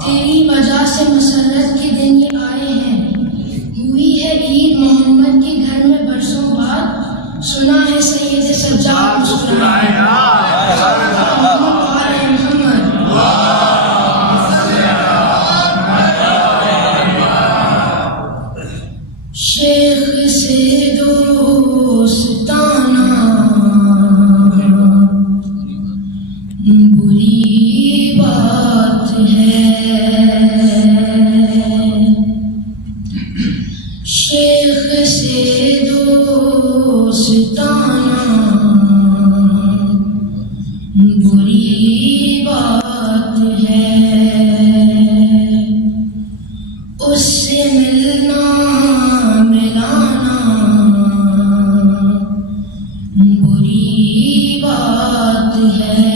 तेरी वजह से मसरत के दिन ये आए हैं। हुई है ईद मोहम्मद के घर में बरसों बाद, सुना है सैयद सज्जाद मुस्कुराए। शेख से दोस्ताना बुरी बात है, शेख से दोस्ताना बुरी बात है, उससे मिलना मिलाना बुरी बात है,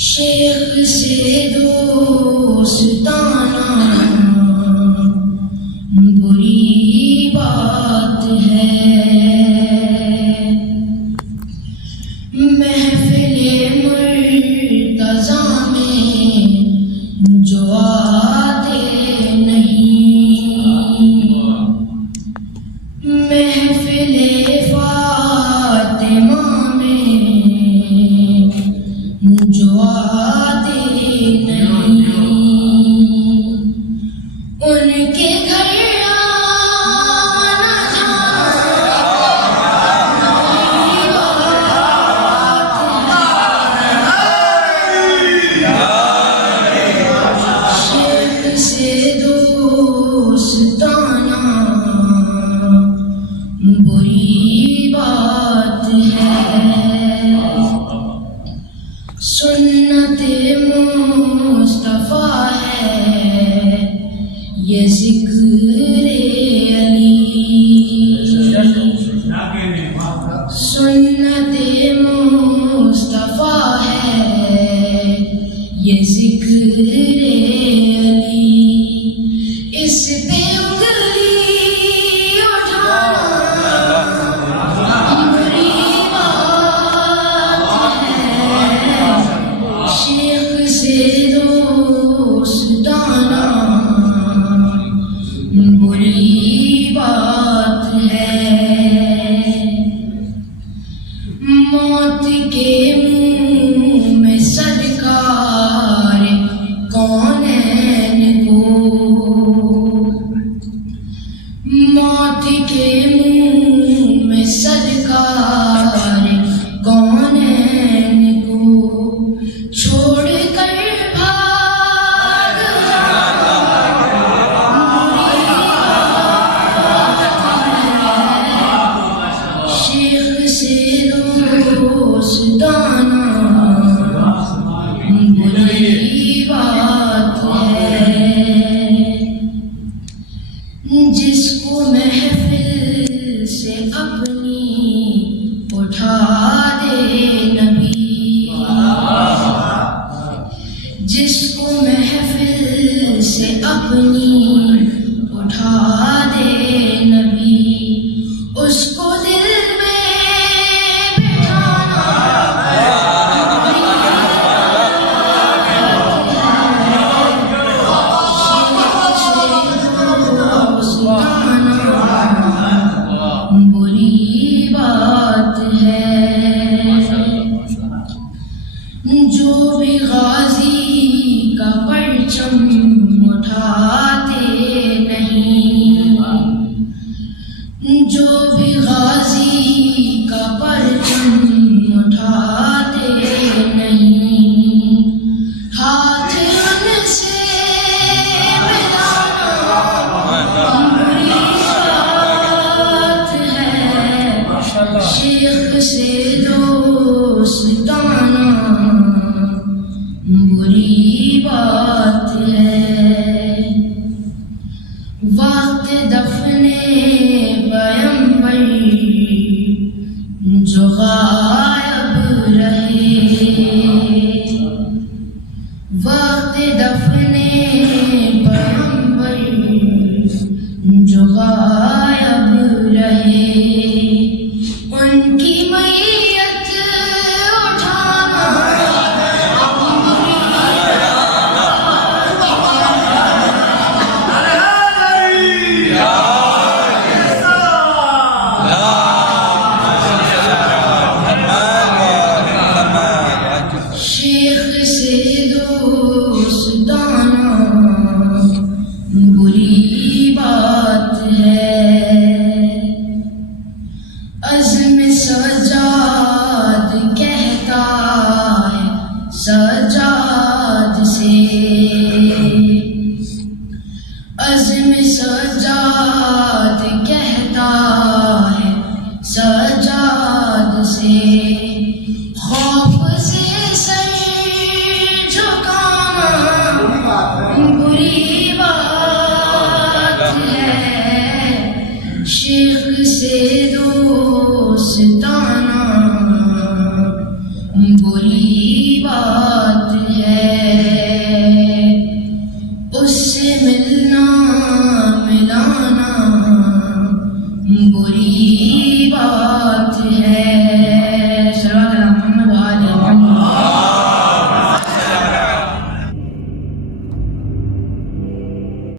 शेख से दोस्ताना बुरी बात है। महफिले मुर्तज़ा में जो आते नहीं, महफिले फातिमा में जो आते नहीं, उनके घर आना जाना शेख से दोस्ताना बुरी बात है। सुन्नते मुस्तफा है ये ज़िक्र-ए अली, सुन्नते मुस्तफा है ये ज़िक्र-ए अली, इस पे उंगली उठाना बुरी बात है, शेख से दोस्ताना बुरी बात है। मौत के मुंह में सरकार कौनैन को, मौत के मुंह में सरकार कौनैन को, छोड़ कर भाग जाना शेख से दोस्ताना बुरी बात है। जिसको महफिल से अपनी उठा दे नबी, जिसको महफिल से अपनी उठा दे नबी, उसको दिल में बिठाना बुरी बात है। जो भी गाजी का परचम उठाते नहीं, जो भी गाजी का परचम उठाते नहीं, हाथ उनसे मिलाना बुरी बात है, शेख से दोस्ताना बुरी बात है। वक्त दफने पैगंबर तारीख से दोस्ताना बुरी बात